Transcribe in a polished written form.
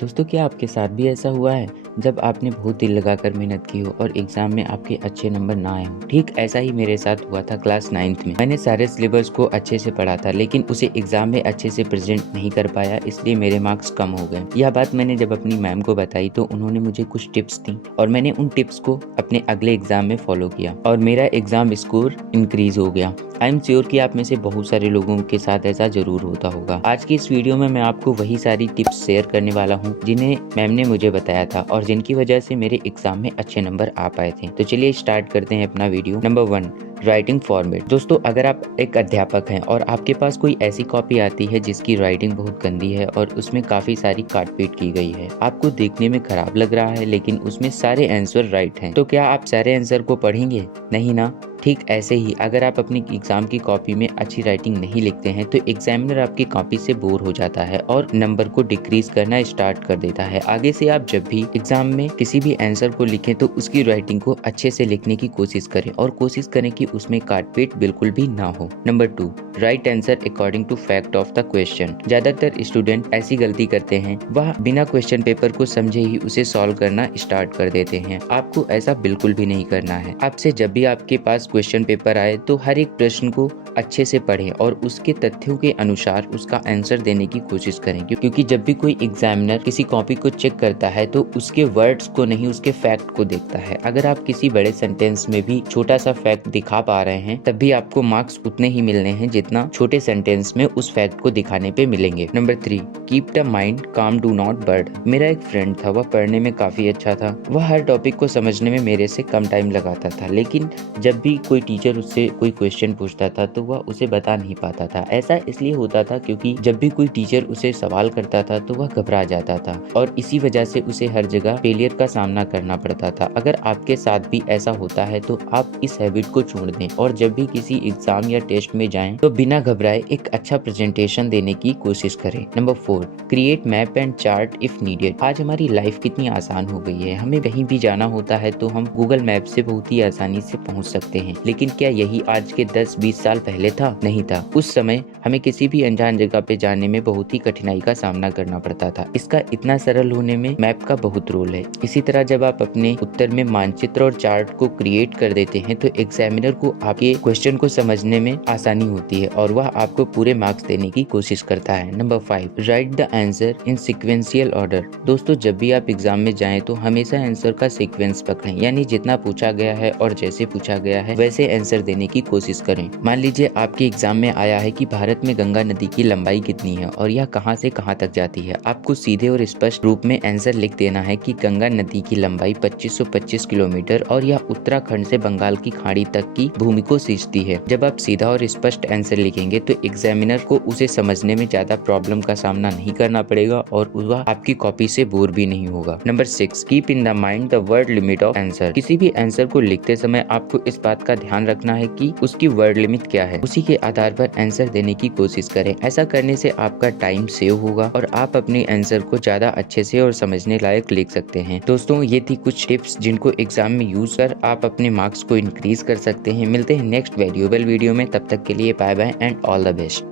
दोस्तों, क्या आपके साथ भी ऐसा हुआ है जब आपने बहुत दिल लगाकर मेहनत की हो और एग्जाम में आपके अच्छे नंबर ना आए हों? ठीक ऐसा ही मेरे साथ हुआ था क्लास 9th में। मैंने सारे सिलेबस को अच्छे से पढ़ा था, लेकिन उसे एग्जाम में अच्छे से प्रेजेंट नहीं कर पाया, इसलिए मेरे मार्क्स कम हो गए। यह बात मैंने जब अपनी मैम को बताई तो उन्होंने मुझे कुछ टिप्स दी और मैंने उन टिप्स को अपने अगले एग्जाम में फॉलो किया और मेरा एग्जाम स्कोर इंक्रीज हो गया। आई एम श्योर कि आप में से बहुत सारे लोगों के साथ ऐसा जरूर होता होगा। आज की इस वीडियो में मैं आपको वही सारी टिप्स शेयर करने वाला हूँ जिन्हें मैम ने मुझे बताया था और जिनकी वजह से मेरे एग्जाम में अच्छे नंबर आ पाए थे। तो चलिए स्टार्ट करते हैं अपना वीडियो। Number 1, writing format. दोस्तों, अगर आप एक अध्यापक हैं और आपके पास कोई ऐसी कॉपी आती है जिसकी राइटिंग बहुत गंदी है और उसमें काफी सारी काटपीट की गई है, आपको देखने में खराब लग रहा है लेकिन उसमें सारे आंसर राइट हैं, तो क्या आप सारे आंसर को पढ़ेंगे? नहीं ना। ठीक ऐसे ही अगर आप अपनी एग्जाम की कॉपी में अच्छी राइटिंग नहीं लिखते हैं तो एग्जामिनर आपकी कॉपी से बोर हो जाता है और नंबर को डिक्रीज करना स्टार्ट कर देता है। आगे से आप जब भी एग्जाम में किसी भी आंसर को लिखें तो उसकी राइटिंग को अच्छे से लिखने की कोशिश करें और कोशिश करें कि उसमें काटपीट बिल्कुल भी ना हो। Number 2, right answer according to fact of the question. ज्यादातर स्टूडेंट ऐसी गलती करते हैं, वह बिना क्वेश्चन पेपर को समझे ही उसे सॉल्व करना स्टार्ट कर देते हैं। आपको ऐसा बिल्कुल भी नहीं करना है। आपसे जब भी आपके पास क्वेश्चन पेपर आए तो हर एक प्रश्न को अच्छे से पढ़ें और उसके तथ्यों के अनुसार उसका आंसर देने की कोशिश करें, क्योंकि जब भी कोई एग्जामिनर किसी कॉपी को चेक करता है तो उसके वर्ड्स को नहीं, उसके फैक्ट को देखता है। अगर आप किसी बड़े सेंटेंस में भी छोटा सा फैक्ट दिखा पा रहे हैं तब भी आपको मार्क्स उतने ही मिलने हैं जितना छोटे सेंटेंस में उस फैक्ट को दिखाने पे मिलेंगे। नंबर 3, कीप द माइंड काम, डू नॉट बर्ड। मेरा एक फ्रेंड था, वह पढ़ने में काफी अच्छा था। वह हर टॉपिक को समझने में मेरे से कम टाइम लगाता था, लेकिन जब भी कोई टीचर उससे कोई क्वेश्चन पूछता था तो वह उसे बता नहीं पाता था। ऐसा इसलिए होता था क्योंकि जब भी कोई टीचर उसे सवाल करता था तो वह घबरा जाता था और इसी वजह से उसे हर जगह फेलियर का सामना करना पड़ता था। अगर आपके साथ भी ऐसा होता है तो आप इस हैबिट को छोड़ दें और जब भी किसी एग्जाम या टेस्ट में जाएं तो बिना घबराए एक अच्छा प्रेजेंटेशन देने की कोशिश करें। Number 4, create map and chart if needed. आज हमारी लाइफ कितनी आसान हो गई है। हमें कहीं भी जाना होता है तो हम गूगल मैप से बहुत ही आसानी से पहुंच सकते हैं, लेकिन क्या यही आज के 10-20 साल पहले था? नहीं था। उस समय हमें किसी भी अनजान जगह पे जाने में बहुत ही कठिनाई का सामना करना पड़ता था। इसका इतना सरल होने में मैप का बहुत रोल है। इसी तरह जब आप अपने उत्तर में मानचित्र और चार्ट को क्रिएट कर देते हैं तो एग्जामिनर को आपके क्वेश्चन को समझने में आसानी होती है और वह आपको पूरे मार्क्स देने की कोशिश करता है। Number 5, right the answer in sequential order. दोस्तों, जब भी आप एग्जाम में जाएं तो हमेशा आंसर का सीक्वेंस पकड़ें, यानी जितना पूछा गया है और जैसे पूछा गया है वैसे आंसर देने की कोशिश करें। मान लीजिए आपके एग्जाम में आया है कि भारत में गंगा नदी की लंबाई कितनी है और यह कहां से कहां तक जाती है। आपको सीधे और स्पष्ट रूप में आंसर लिख देना है कि गंगा नदी की लंबाई 2525 किलोमीटर और यह उत्तराखंड से बंगाल की खाड़ी तक की भूमि को सींचती है। जब आप सीधा और स्पष्ट आंसर लिखेंगे तो एग्जामिनर को उसे समझने में ज्यादा प्रॉब्लम का सामना नहीं करना पड़ेगा और वह आपकी कॉपी से बोर भी नहीं होगा। Number 6, keep in the mind the word limit of answer. किसी भी आंसर को लिखते समय आपको इस बात का ध्यान रखना है कि उसकी वर्ड लिमिट क्या है। उसी के आधार पर आंसर देने की कोशिश करें। ऐसा करने से आपका टाइम सेव होगा और आप अपने आंसर को ज्यादा अच्छे से और समझने लायक लिख सकते हैं। दोस्तों, ये थी कुछ टिप्स जिनको एग्जाम में यूज कर आप अपने मार्क्स को इंक्रीज कर सकते हैं। मिलते हैं नेक्स्ट वैल्यूएबल वीडियो में, तब तक के लिए bye bye and all the best.